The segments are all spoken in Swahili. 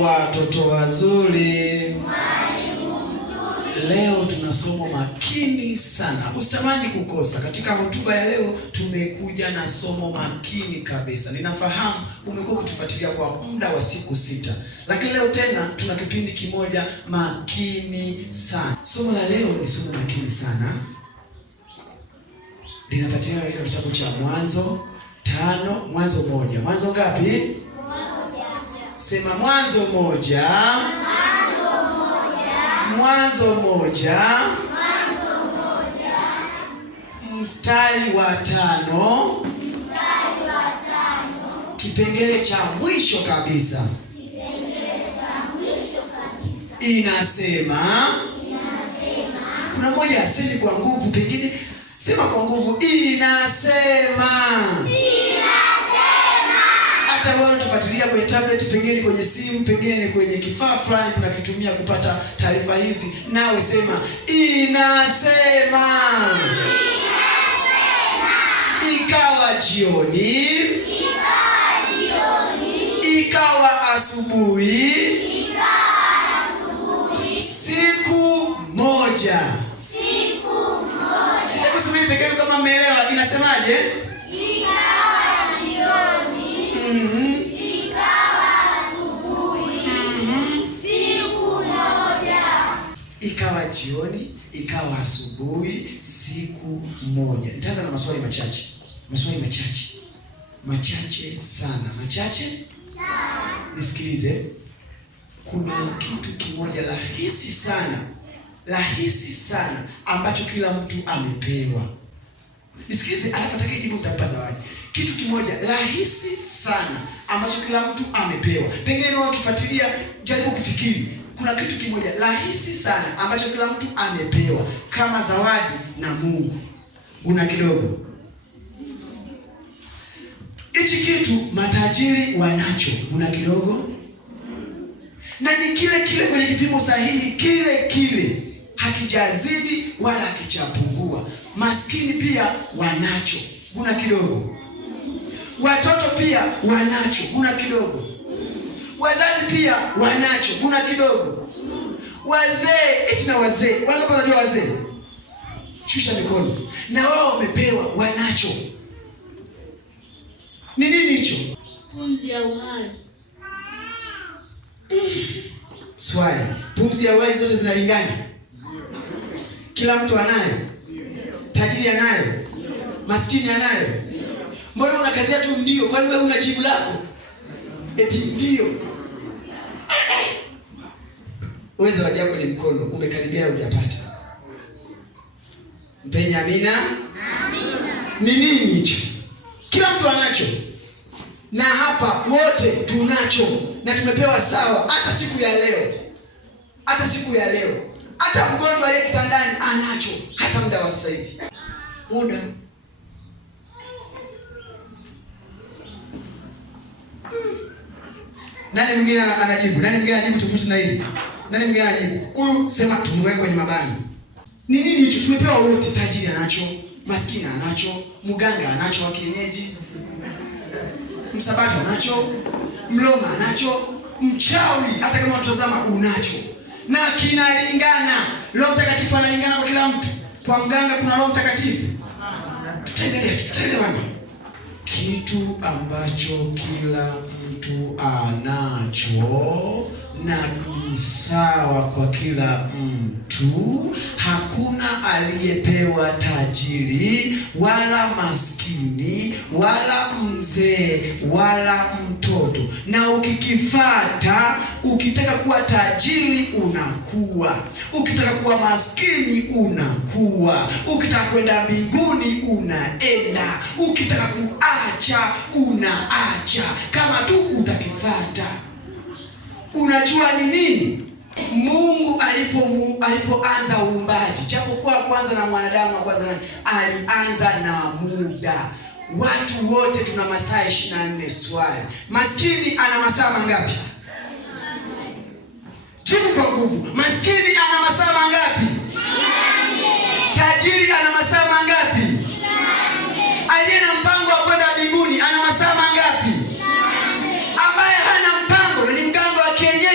Watoto wazuri. Leo tuna somo makini sana. Usitamani kukosa. Katika hotuba ya leo tumekuja na somo makini kabisa. Ninafahamu umekuwa ukitufuatilia kwa muda wa siku 6. Lakini leo tena tuna kipindi kimoja makini sana. Somo la leo ni somo makini sana. Linapatikana katika kitabu cha Mwanzo 5, Mwanzo 1. Mwanzo ngapi? Sema Mwanzo 1. Mwanzo 1 mstari wa 5, kipengele cha mwisho kabisa. Inasema, kuna mmoja asemi kwa nguvu, pengine sema kwa nguvu, inasema. Hata wewe unatufuatilia kwenye tablet, pengine kwenye simu, pengine kwenye kifaa fulani kunakitumia kupata taarifa hizi, nawe sema inasema. Ikawa jioni, ikawa asubuhi, siku moja. Hebu semeni pekee kama mmeelewa inasemaje? Ikawa jioni, ikawa asubuhi, siku moja. Nitaanza na maswali machache. Machache sana. Nisikilize. Kuna kitu kimoja rahisi sana ambacho kila mtu amepewa. Nisikilize, alafu atakayejibu utampa zawadi. Kitu kimoja rahisi sana ambacho kila mtu amepewa. Pengine unatufuatilia, jaribu kufikiri. Kuna kitu kimoja rahisi sana ambacho kila mtu amepewa kama zawadi na Mungu. Una kidogo. Hichi kitu matajiri wanacho. Una kidogo. Na ni kile kwenye kipimo sahihi, kile hakijazidi wala hakijapungua. Maskini pia wanacho. Una kidogo. Watoto pia wanacho. Una kidogo. Wazazi pia wanacho. Una kidogo. Wazee, eti na wazee. Wangapi wanajua wazee? Shusha mikono. Na wao wamepewa, wanacho. Ni nini hicho? Pumzi ya uhai. Swali. Pumzi ya uhai zote zinalingana? Kila mtu anayo? Tajiri anayo? Maskini anayo? Mbona unakazia tu ndio? Kwani wewe una jibu lako? Eti ndio. Uwezo wako ni mkono, umekaribia hujapata. Mpeni amina. Ni nini hicho? Kila mtu anacho. Na hapa wote tunacho na tumepewa sawa. Hata siku ya leo. Hata mgonjwa aliye kitandani anacho. Hata muda wa sasa hivi. Muda. Nani mwingine anajibu tofauti na hili? Nani mwingine anajibu? Huyu sema tumeweka kwenye mabani. Ni nini hicho? Tumepewa wote. Tajiri anacho, maskini anacho, mganga anacho wa kienyeji, msabato anacho, mloma anacho, mchawi hata kama unatazama unacho. Na kinalingana. Roho Mtakatifu analingana kwa kila mtu. Kwa mganga kuna Roho Mtakatifu. Tutaelewana. Kitu ambacho kila mtu anacho na sawa kwa kila mtu. Hakuna aliyepewa tajiri wala maskini wala mzee wala mtoto. Na ukikifata, ukitaka kuwa tajiri unakuwa, ukitaka kuwa maskini unakuwa, ukitaka kwenda mbinguni unaenda, ukitaka kuacha unaacha, kama tu utakifata. Unajua ni nini? Mungu alipoanza uumbaji, japokuwa kwanza na mwanadamu kwanza alianza na muda. Watu wote tuna masaa 24. Swali. Maskini ana masaa mangapi? Jibu kwa nguvu. Maskini ana masaa mangapi? Tajiri ana masaa mangapi? Aliye na mpango wa kwenda mbinguni ana masaa mangapi? Ambaye hana mpango ni mganga wa kienyeji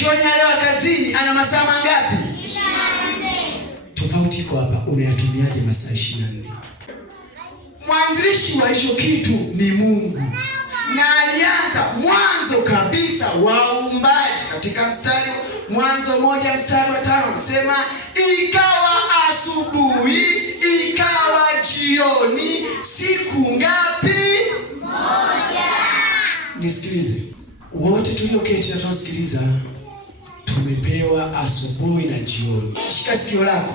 jioni leo kazini ana masaa mangapi? 24. Tofauti iko hapa, unayatumiaje masaa 24? Mwanzilishi wa hicho kitu ni Mungu, na alianza mwanzo kabisa wa uumbaji. Katika Mwanzo 1:5 anasema ikawa asubuhi, ikawa jioni, siku ngapi? Moja. Nisikilize wote tulioketi na tunasikiliza, tumepewa asubuhi na jioni. Shika sikio lako,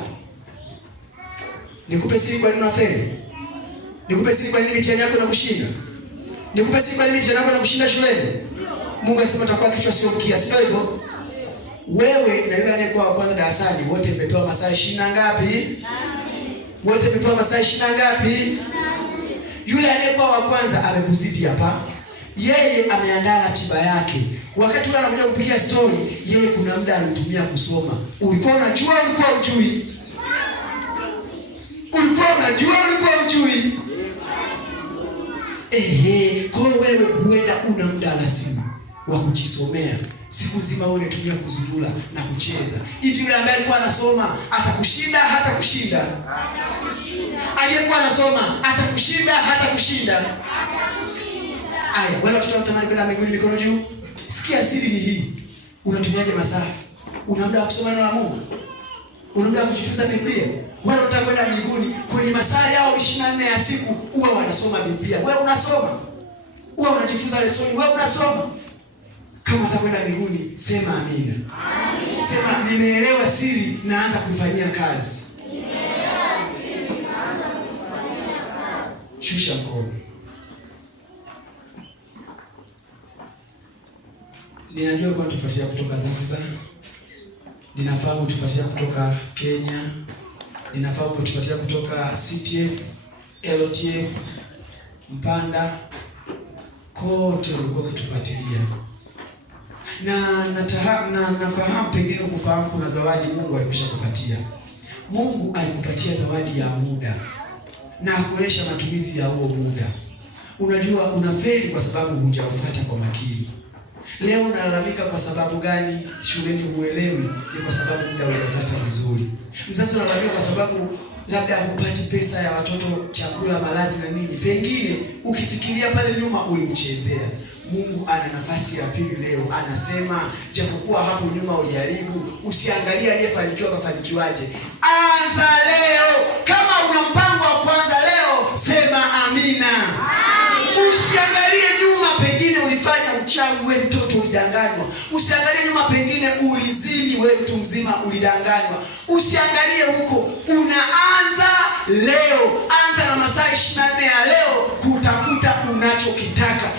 nikupe siri kwa nini unafeli. Nikupe siri kwa nini mitihani yako inakushinda. Nikupe siri kwa nini mitihani yako inakushinda shuleni. Mungu anasema utakuwa kichwa sio mkia, sio hivyo? Wewe na yule anayekuwa wa kwanza darasani wote mmepewa masaa 20 ngapi? Wote mmepewa masaa 20 ngapi? Yule anayekuwa wa kwanza amekuzidi hapa. Yeye ameandaa ratiba yake. Wakati ule anakuja kupiga story, yeye kuna muda alitumia kusoma. Ulikuwa unajua, ulikuwa hujui? Ulikuwa unajua, ulikuwa hujui? Kwa wewe huenda una muda lazima wa kujisomea. Siku nzima wewe unatumia kuzurura na kucheza. Hivi yule ambaye alikuwa anasoma atakushinda hata kushinda? Atakushinda. Aliyekuwa anasoma atakushinda hata kushinda? Atakushinda. Aya, wale watoto wanatamani kwenda mbinguni, mikono juu. Sikia siri ni hii. Unatumiaje masaa? Una muda wa kusoma neno la Mungu? Una muda wa kujifunza Biblia? Wale watakwenda mbinguni kwenye masaa yao 24 ya siku huwa wanasoma Biblia. Wewe unasoma? Wewe unajifunza lesoni, wewe unasoma? Kama utakwenda mbinguni, sema amina. Amina. Sema nimeelewa siri, naanza kufanyia kazi. Nimeelewa siri, naanza kufanyia kazi. Shusha mkono. Ninajua kwa tufuatia kutoka Zanzibar. Ninafahamu tufuatia kutoka Kenya. Ninafahamu tufuatia kutoka CTF, LTF, Mpanda. Kote ulikuwa kutufuatilia. Na nafahamu pengine kufahamu kuna zawadi Mungu alikwisha kupatia. Mungu alikupatia zawadi ya muda na kuonesha matumizi ya huo muda. Unajua unafeli kwa sababu hujaufuata kwa makini. Leo unalalamika kwa sababu gani shuleni huelewi? Ni kwa sababu muda hujafuata vizuri. Mzazi unalalamika kwa sababu labda hupati pesa ya watoto, chakula, malazi na nini. Pengine ukifikiria pale nyuma ulimchezea. Mungu ana nafasi ya pili leo. Anasema japokuwa hapo nyuma uliharibu, usiangalie aliyefanikiwa kafanikiwaje. Anza leo. Kama una mpango wa kuanza leo, sema amina. Usiangalie nyuma, pengine ulifanya uchawi, wewe mtoto ulidanganywa. Usiangalie nyuma, pengine ulizini, wewe mtu mzima ulidanganywa. Usiangalie huko, unaanza leo. Anza na masaa 24 ya leo kutafuta unachokitaka.